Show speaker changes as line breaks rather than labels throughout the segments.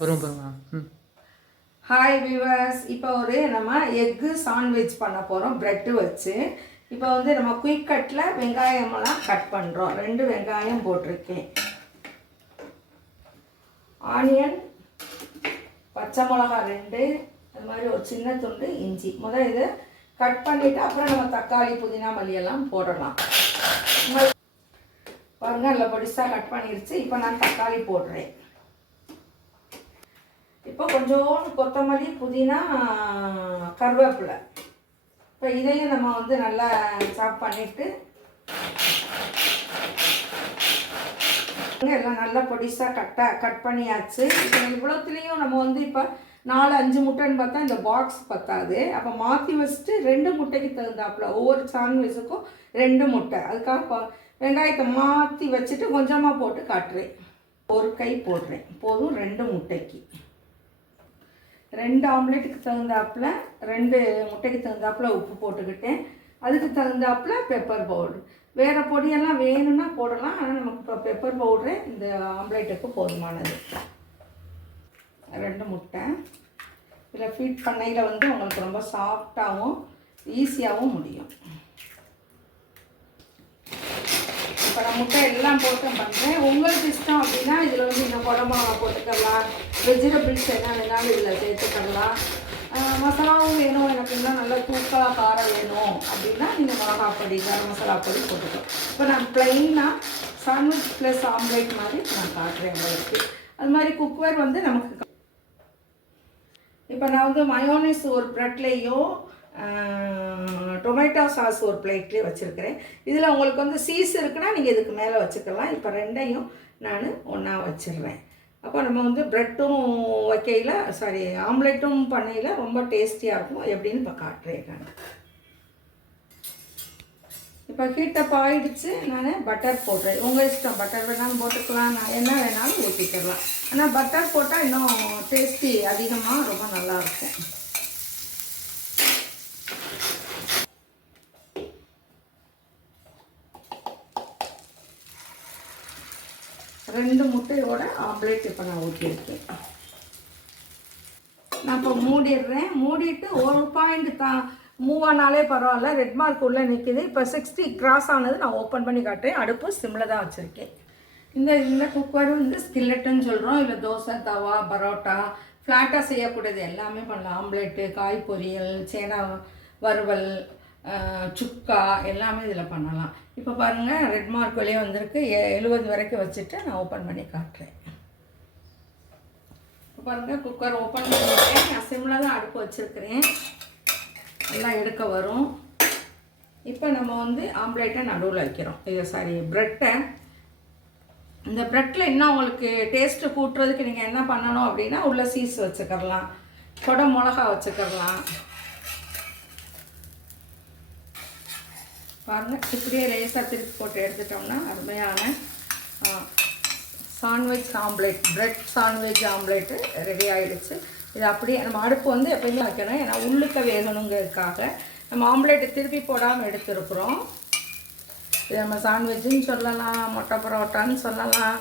வரும் பாருங்க ம்.
ஹாய் விவர்ஸ் இப்போ ஒரு நம்ம எக்கு சாண்ட்விச் பண்ண போகிறோம் ப்ரெட்டு வச்சு. இப்போ வந்து நம்ம குயிக் கட்டில் வெங்காயமெல்லாம் கட் பண்ணுறோம் ரெண்டு வெங்காயம் போட்டிருக்கேன். ஆனியன் பச்சை மிளகா ரெண்டு அது மாதிரி ஒரு சின்ன துண்டு இஞ்சி. முதல் இதை கட் பண்ணிவிட்டு அப்புறம் நம்ம தக்காளி புதினா மல்லியெல்லாம் போடலாம். பாருங்க நல்லா பொடிசாக கட் பண்ணிருச்சு. இப்போ நான் தக்காளி போடுறேன். இப்போ கொஞ்சோண்டு கொத்தமல்லி புதினா கருவேப்பிலை. இப்போ இதையும் நம்ம வந்து நல்லா சாப் பண்ணிவிட்டு எல்லாம் நல்லா பொடிசாக கட்டாக கட் பண்ணியாச்சு. இப்போ இவ்வளோத்துலேயும் நம்ம வந்து இப்போ நாலு அஞ்சு முட்டைன்னு பார்த்தா இந்த பாக்ஸ் பத்தாது. அப்போ மாற்றி வச்சுட்டு ரெண்டு முட்டைக்கு தகுந்தாப்புல ஒவ்வொரு சாண்ட்விச்சுக்கும் ரெண்டு முட்டை. அதுக்காக வெங்காயத்தை மாற்றி வச்சுட்டு கொஞ்சமாக போட்டு காட்டுறேன். ஒரு கை போடுறேன். போதும் ரெண்டு முட்டைக்கு. ரெண்டு ஆம்லேட்டுக்கு தகுந்தாப்புல ரெண்டு முட்டைக்கு தகுந்தாப்புல உப்பு போட்டுக்கிட்டேன். அதுக்கு தகுந்தாப்புல பெப்பர் பவுடர் வேறு பொடியெல்லாம் வேணும்னா போடலாம். ஆனால் நமக்கு இப்போ பெப்பர் பவுடரு இந்த ஆம்லேட்டுக்கு போதுமானது. ரெண்டு முட்டை. இதில் ஃபீட் பண்ணையில் வந்து உங்களுக்கு ரொம்ப சாஃப்டாகவும் ஈஸியாகவும் முடியும். இப்போ நான் முட்டை எல்லாம் போட்டு பண்ணுறேன் உங்களுக்கு இஷ்டம் அப்படின்னா இதில் வந்து இந்த குடமாவை போட்டுக்கலாம். வெஜிடபிள்ஸ் என்ன வேணாலும் இதில் சேர்த்துக்கலாம். மசாலாவும் வேணும். எனக்கு இன்னும் நல்லா தூக்கலாக காரம் வேணும் அப்படின்னா நீங்கள் மிளகா பொடி கரம் மசாலா பொடி போட்டுக்கலாம். இப்போ நான் ப்ளைனாக சாண்ட்விச் ப்ளஸ் ஆம்லேட் மாதிரி நான் காட்டுறேன் உங்களுக்கு. அது மாதிரி குக்வேர் வந்து நமக்கு இப்போ நான் வந்து மயோனிஸ் ஒரு ப்ரெட்லேயும் டொமேட்டோ சாஸ் ஒரு பிளேட்லேயே வச்சுருக்கிறேன். இதில் உங்களுக்கு வந்து சீஸ் இருக்குன்னா நீங்கள் இதுக்கு மேலே வச்சுக்கலாம். இப்போ ரெண்டையும் நான் ஒன்றா வச்சிடுறேன் அப்போ நம்ம வந்து ப்ரெட்டும் வைக்கையில் சாரி ஆம்லெட்டும் பண்ணையில் ரொம்ப டேஸ்டியாக இருக்கும். எப்படின்னு இப்போ காட்டுறேன் நான். இப்போ ஹீட்டப் ஆகிடுச்சு நான் பட்டர் போடுறேன் உங்கள் இஷ்டம் பட்டர் வேணாலும் போட்டுக்கலாம். நான் என்ன வேணாலும் ஊற்றிக்கலாம் ஆனால் பட்டர் போட்டால் இன்னும் டேஸ்டி அதிகமாக ரொம்ப நல்லாயிருக்கும் ரெண்டு முட்டையோட ஆம்லேட் இப்போ நான் ஊற்றியிருக்கேன் நான் இப்போ மூடிடுறேன். மூடிட்டு ஒரு பாயிண்ட் தான் மூவ் ஆனாலே பரவாயில்ல. ரெட் மார்க் உள்ளே நிற்கிது இப்போ சிக்ஸ்டி கிராஸ் ஆனது நான் ஓப்பன் பண்ணி காட்டுறேன். அடுப்பு சிம்மில் தான் வச்சுருக்கேன். இந்த இந்த குக்கர் வந்து ஸ்கில்லட்டுன்னு சொல்கிறோம் இல்லை தோசை தவா பரோட்டா ஃப்ளாட்டாக செய்யக்கூடியது எல்லாமே பண்ணலாம். ஆம்லேட்டு காய் பொரியல் சேனா வறுவல் சுக்கா எல்லாமே இதில் பண்ணலாம். இப்போ பாருங்கள் ரெட் மார்க் வெளியே வந்திருக்கு. எ- எழுபது வரைக்கும் வச்சுட்டு நான் ஓப்பன் பண்ணி காட்டுறேன். இப்போ பாருங்கள் குக்கர் ஓப்பன் பண்ணிட்டேன். நான் சிம்மில் தான் அடுப்பு வச்சுருக்கிறேன். எல்லாம் எடுக்க வரும். இப்போ நம்ம வந்து ஆம்லேட்டை நடுவில் வைக்கிறோம். இது சாரி ப்ரெட்டை இந்த ப்ரெட்டில் இன்னும் உங்களுக்கு டேஸ்ட்டு கூட்டுறதுக்கு நீங்கள் என்ன பண்ணணும் அப்படின்னா உள்ள சீஸ் வச்சுக்கிறலாம் கொடை மிளகா வச்சுக்கிறலாம் பாருங்கள் இப்படியே லேசாக திருப்பி போட்டு எடுத்துட்டோம்னா அருமையான sandwich omelette bread sandwich omelette ready ஆகிடுச்சு இது அப்படியே நம்ம அடுப்பு வந்து எப்பயுமே வைக்கணும். ஏன்னா உள்ளுக்க வேகணுங்கிறதுக்காக நம்ம ஆம்லேட்டை திருப்பி போடாமல் எடுத்துருக்குறோம். இது நம்ம சாண்ட்விச்சுன்னு சொல்லலாம் முட்டை பரோட்டான்னு சொல்லலாம்.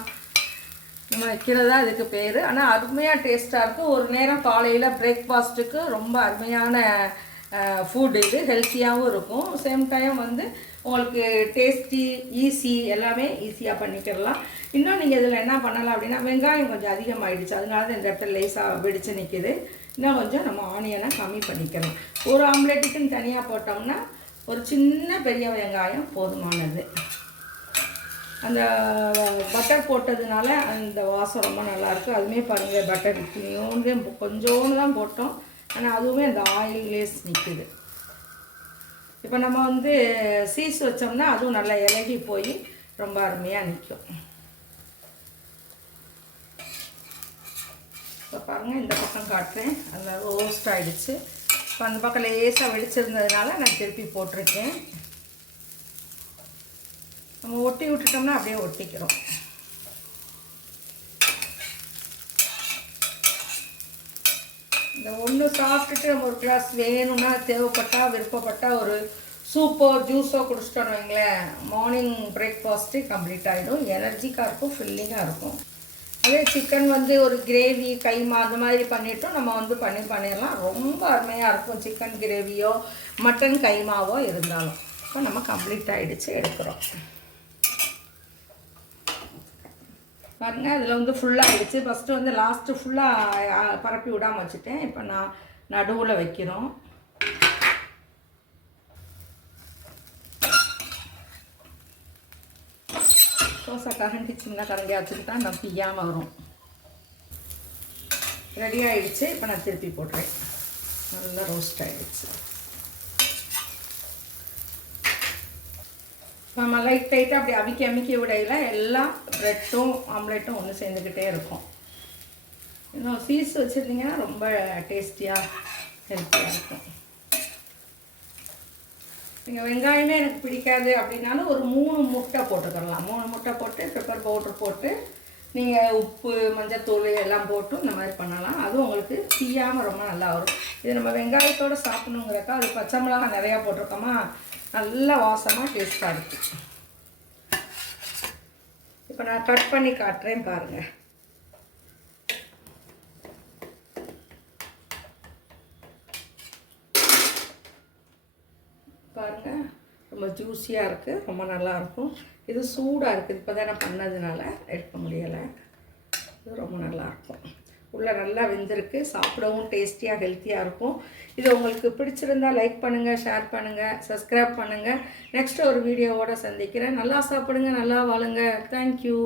நம்ம வைக்கிறதா இதுக்கு பேர். ஆனால் அருமையாக டேஸ்ட்டாக இருக்கும் ஒரு நேரம் காலையில் பிரேக்ஃபாஸ்ட்டுக்கு ரொம்ப அருமையான ஃபுட் இது ஹெல்த்தியாகவும் இருக்கும். சேம் டைம் வந்து உங்களுக்கு டேஸ்டி ஈஸி எல்லாமே ஈஸியாக பண்ணிக்கிடலாம். இன்னும் நீங்கள் இதில் என்ன பண்ணலாம் அப்படின்னா வெங்காயம் கொஞ்சம் அதிகமாகிடுச்சு அதனால தான் இந்த இடத்துல லேசாக வெடிச்சு நிற்கிது இன்னும் கொஞ்சம் நம்ம ஆனியனை கம்மி பண்ணிக்கலாம். ஒரு ஆம்லேட்டுக்குன்னு தனியாக போட்டோம்னா ஒரு சின்ன பெரிய வெங்காயம் போதுமானது. அந்த பட்டர் போட்டதுனால அந்த வாசம் ரொம்ப நல்லாயிருக்கு அதுவுமே பாருங்கள் பட்டர் இத்தினியோண்டு கொஞ்சோண்டு தான் போட்டோம். ஆனால் அதுவுமே அந்த ஆயில்லேஸ் நிற்குது இப்போ நம்ம வந்து சீஸ் வச்சோம்னா அதுவும் நல்லா இலகி போய் ரொம்ப அருமையாக நிற்கும் இப்போ பாருங்கள் இந்த பக்கம் காட்டுறேன். அந்த ரோஸ்ட் ஆகிடுச்சு இப்போ அந்த பக்கம் லேசாக வெடிச்சிருந்ததுனால நான் திருப்பி போட்டிருக்கேன். நம்ம ஒட்டி விட்டுட்டோம்னா அப்படியே ஒட்டிக்கிறோம். இந்த ஒன்று சாப்பிட்டுட்டு நம்ம ஒரு கிளாஸ் வேணும்னா தேவைப்பட்டா விருப்பப்பட்டா ஒரு சூப்போ ஜூஸோ குடிச்சிட்டோன்னு வைங்களேன் மார்னிங் பிரேக்ஃபாஸ்ட்டு கம்ப்ளீட் ஆகிடும் எனர்ஜிக்காக இருக்கும் ஃபில்லிங்காக இருக்கும். அதே சிக்கன் வந்து ஒரு கிரேவி கைமா அந்த மாதிரி பண்ணிவிட்டோம் நம்ம வந்து பண்ணி பண்ணிடலாம். ரொம்ப அருமையாக இருக்கும் சிக்கன் கிரேவியோ மட்டன் கைமாவோ இருந்தாலும். இப்போ நம்ம கம்ப்ளீட் ஆகிடுச்சு எடுக்கிறோம். பாருங்க அதில் வந்து ஃபுல்லாக ஆகிடுச்சு ஃபஸ்ட்டு வந்து லாஸ்ட்டு ஃபுல்லாக பரப்பி விடாமல் வச்சுட்டேன். இப்போ நான் நடுவில் வைக்கிறோம். தோசை கரண்டி சின்ன கரண்டியாக வச்சுக்கிட்டா நான் பிய்யாமல் வரும். ரெடி ஆகிடுச்சு இப்போ நான் திருப்பி போடுறேன் நல்லா ரோஸ்ட் ஆகிடுச்சு நம்ம லைட் லைட்டாக அப்படி அமுக்கி அமுக்கி விடையில் எல்லா ப்ரெட்டும் ஆம்லேட்டும் ஒன்று சேர்ந்துக்கிட்டே இருக்கும். இன்னும் சீஸ் வச்சுருந்தீங்கன்னா ரொம்ப டேஸ்டியாக ஹெல்த்தியாக இருக்கும். நீங்கள் வெங்காயமே எனக்கு பிடிக்காது அப்படின்னாலும் ஒரு மூணு முட்டை போட்டுக்கலாம் மூணு முட்டை போட்டு பெப்பர் பவுட்ரு போட்டு நீங்கள் உப்பு மஞ்சத்தூள் எல்லாம் போட்டு இந்த மாதிரி பண்ணலாம். அதுவும் உங்களுக்கு தீயாமல் ரொம்ப நல்லா வரும். இது நம்ம வெங்காயத்தோடு சாப்பிடணுங்கிறக்கா அது பச்சை மிளகாய் நிறையா போட்டிருக்கோமா? நல்ல வாசமாக டேஸ்ட்டாக இருக்குது இப்போ நான் கட் பண்ணி காட்டுறேன் பாருங்கள் பாருங்கள் ரொம்ப ஜூஸியாக இருக்குது ரொம்ப நல்லாயிருக்கும் இது சூடாக இருக்குது இப்போ தான் நான் பண்ணதுனால எடுக்க முடியலை. இது ரொம்ப நல்லாயிருக்கும் உள்ளே நல்லா வெந்திருக்கு. சாப்பிடவும் டேஸ்டியாக ஹெல்த்தியாக இருக்கும். இது உங்களுக்கு பிடிச்சிருந்தா லைக் பண்ணுங்கள் ஷேர் பண்ணுங்கள் சப்ஸ்கிரைப் பண்ணுங்கள் நெக்ஸ்ட் ஒரு வீடியோவோட சந்திக்கிறேன். நல்லா சாப்பிடுங்க நல்லா வாழுங்க. தேங்க்யூ